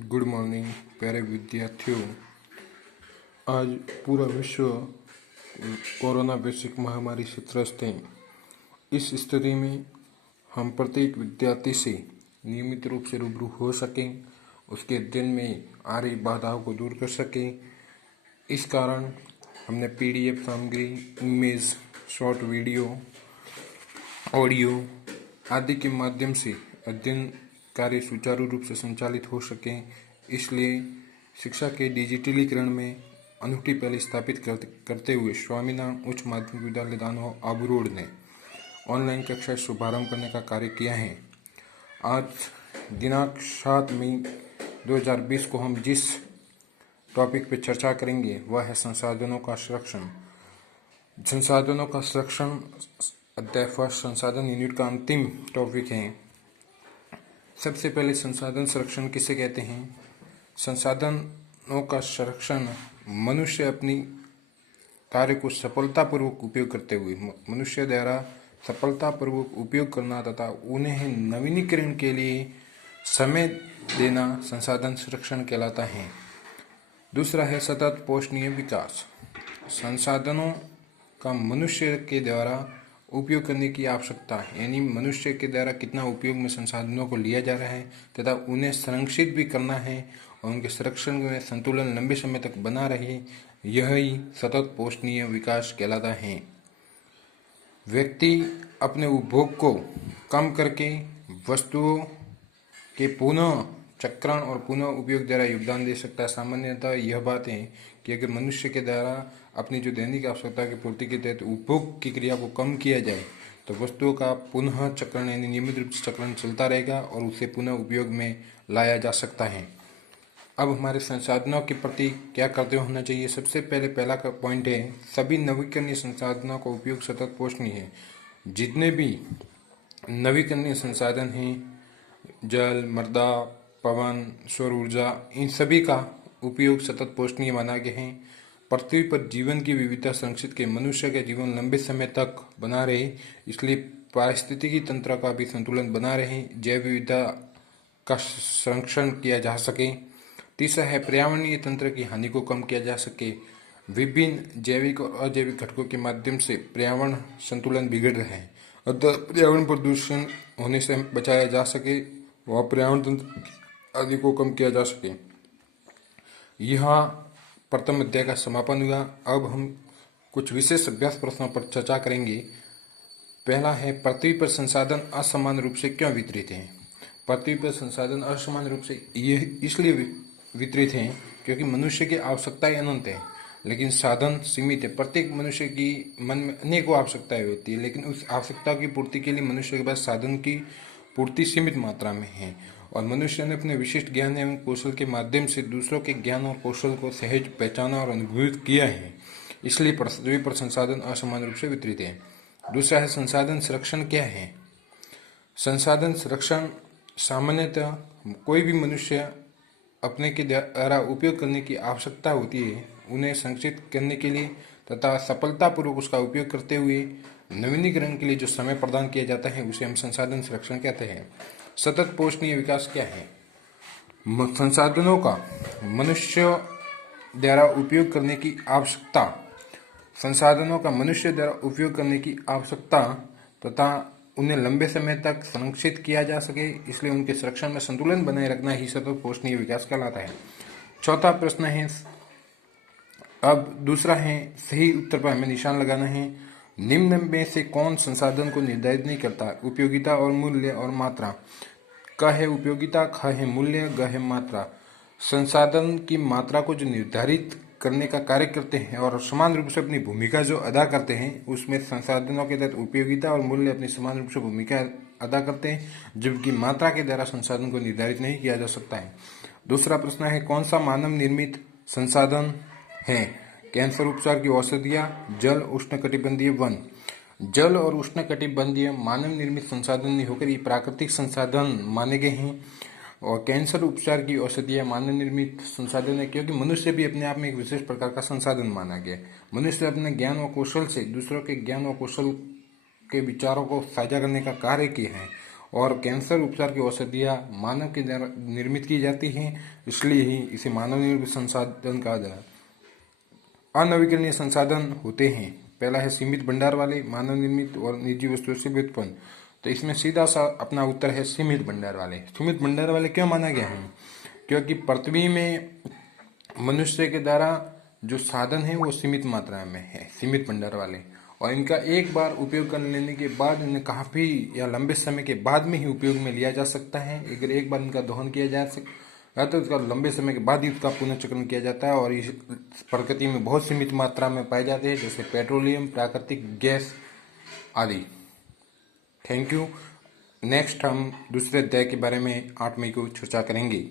Good morning प्यारे विद्यार्थियों। आज पूरा विश्व कोरोना वैश्विक महामारी से त्रस्त है। इस स्थिति में हम प्रत्येक विद्यार्थी से नियमित रूप से रूबरू हो सकें, उसके दिन में आ रही बाधाओं को दूर कर सकें। इस कारण हमने PDF सामग्री, इमेज, शॉर्ट वीडियो, ऑडियो आदि के माध्यम से अध्ययन कार्य सुचारू रूप से संचालित हो सकें, इसलिए शिक्षा के डिजिटलीकरण में अनूठी पहल स्थापित करते हुए स्वामीनारायण उच्च माध्यमिक विद्यालय दानव आबू रोड ने ऑनलाइन कक्षा शुभारंभ करने का कार्य किया है। आज दिनांक 7 मई 2020 को हम जिस टॉपिक पर चर्चा करेंगे वह है संसाधनों का संरक्षण। संसाधनों का संरक्षण अध्याय फर्स्ट संसाधन यूनिट का अंतिम टॉपिक है। सबसे पहले संसाधन संरक्षण किसे कहते हैं? संसाधनों का संरक्षण मनुष्य अपनी कार्य को सफलतापूर्वक उपयोग करते हुए मनुष्य द्वारा सफलतापूर्वक उपयोग करना तथा उन्हें नवीनीकरण के लिए समय देना संसाधन संरक्षण कहलाता है। दूसरा है सतत पोषणीय विकास। संसाधनों का मनुष्य के द्वारा उपयोग करने की आवश्यकता, यानी मनुष्य के द्वारा कितना उपयोग में संसाधनों को लिया जा रहा है तथा उन्हें संरक्षित भी करना है और उनके संरक्षण में संतुलन लंबे समय तक बना रहे, यही सतत पोषणीय विकास कहलाता है। व्यक्ति अपने उपभोग को कम करके वस्तुओं के पुनः चक्रण और पुनः उपयोग द्वारा योगदान दे सकता है। सामान्यतः यह बात है कि अगर मनुष्य के द्वारा अपनी जो दैनिक आवश्यकता की पूर्ति के तहत उपभोग की क्रिया को कम किया जाए तो वस्तुओं का पुनः चक्रण यानी नियमित रूप से चक्रण चलता रहेगा और उसे पुनः उपयोग में लाया जा सकता है। अब हमारे संसाधनों के प्रति क्या कर्तव्य होना चाहिए? सबसे पहला का पॉइंट है सभी नवीकरणीय संसाधनों का उपयोग सतत पोषणीय है। जितने भी नवीकरणीय संसाधन हैं, जल, मृदा, पवन, सौर ऊर्जा, इन सभी का उपयोग सतत पोषणीय माना गया है। पृथ्वी पर जीवन की विविधता संरक्षित के मनुष्य का जीवन लंबे समय तक बना रहे, इसलिए पारिस्थितिकी तंत्र का भी संतुलन बना रहे, जैव विविधता का संरक्षण किया जा सके। तीसरा है पर्यावरणीय तंत्र की हानि को कम किया जा सके। विभिन्न जैविक और अजैविक घटकों के माध्यम से पर्यावरण संतुलन बिगड़ रहा है, अतः पर्यावरण प्रदूषण होने से बचाया जा सके व पर्यावरण तंत्र आदि को कम किया जा सके। यहाँ प्रथम अध्याय का समापन हुआ। अब हम कुछ विशेष अभ्यास प्रश्नों पर चर्चा करेंगे। पहला है पृथ्वी पर संसाधन असमान रूप से क्यों वितरित हैं? पृथ्वी पर संसाधन असमान रूप से ये इसलिए वितरित हैं क्योंकि मनुष्य की आवश्यकताएं अनंत है लेकिन साधन सीमित है। प्रत्येक मनुष्य की मन में अनेकों आवश्यकताएं होती है, लेकिन उस आवश्यकता की पूर्ति के लिए मनुष्य के पास साधन की पूर्ति सीमित मात्रा में है और मनुष्य ने अपने विशिष्ट ज्ञान एवं कौशल के माध्यम से दूसरों के ज्ञान और कौशल को सहज पहचाना और अनुभूत किया है, इसलिए पृथ्वी पर संसाधन असमान रूप से वितरित है। दूसरा है संसाधन संरक्षण क्या है? संसाधन संरक्षण सामान्यतः कोई भी मनुष्य अपने के द्वारा उपयोग करने की आवश्यकता होती है, उन्हें संरक्षित करने के लिए तथा सफलतापूर्वक उसका उपयोग करते हुए नवीनीकरण के लिए जो समय प्रदान किया जाता है उसे हम संसाधन संरक्षण कहते हैं। सतत पोषणीय विकास क्या है? संसाधनों का मनुष्य द्वारा उपयोग करने की आवश्यकता, संसाधनों का मनुष्य द्वारा उपयोग करने की आवश्यकता तथा उन्हें लंबे समय तक संरक्षित किया जा सके, इसलिए उनके संरक्षण में संतुलन बनाए रखना ही सतत पोषणीय विकास कहलाता है। चौथा प्रश्न है, अब दूसरा है सही उत्तर पर हमें निशान लगाना है। निम्न में से कौन संसाधन को निर्धारित नहीं करता? उपयोगिता और मूल्य और मात्रा। क है उपयोगिता, ख है मूल्य, ग है मात्रा। संसाधन की मात्रा को जो निर्धारित करने का कार्य करते हैं और समान रूप से अपनी भूमिका जो अदा करते हैं, उसमें संसाधनों के तहत उपयोगिता और मूल्य अपनी समान रूप से भूमिका अदा करते हैं, जबकि मात्रा के द्वारा संसाधन को निर्धारित नहीं किया जा सकता है। दूसरा प्रश्न है कौन सा मानव निर्मित संसाधन है? कैंसर उपचार की औषधियाँ, जल, उष्णकटिबंधीय वन। जल और उष्णकटिबंधीय मानव निर्मित संसाधन नहीं होकर ये प्राकृतिक संसाधन माने गए हैं और कैंसर उपचार की औषधियाँ मानव निर्मित संसाधन है क्योंकि मनुष्य भी अपने आप में एक विशेष प्रकार का संसाधन माना गया। मनुष्य अपने ज्ञान और कौशल से दूसरों के ज्ञान और कौशल के विचारों को साझा करने का कार्य किया है और कैंसर उपचार की औषधियाँ मानव के द्वारा निर्मित की जाती हैं, इसलिए ही इसे मानव निर्मित संसाधन कहा जाता है। अनवीकरणीय संसाधन होते हैं। पहला है सीमित भंडार वाले, मानव निर्मित और निजी वस्तुओं से व्युत्पन्न। तो इसमें सीधा सा अपना उत्तर है सीमित भंडार वाले। सीमित भंडार वाले क्यों माना गया है? क्योंकि पृथ्वी में मनुष्य के द्वारा जो साधन है वो सीमित मात्रा में है, सीमित भंडार वाले, और इनका एक बार उपयोग कर लेने के बाद इन्हें काफ़ी या लंबे समय के बाद में ही उपयोग में लिया जा सकता है। अगर एक बार इनका दोहन किया जा सकता तो उसका लंबे समय के बाद ही उसका पुनर्चक्रण किया जाता है, और इस प्रकृति में बहुत सीमित मात्रा में पाए जाते हैं, जैसे पेट्रोलियम, प्राकृतिक गैस आदि। Thank you. नेक्स्ट हम दूसरे अध्याय के बारे में 8 मई को चर्चा करेंगे।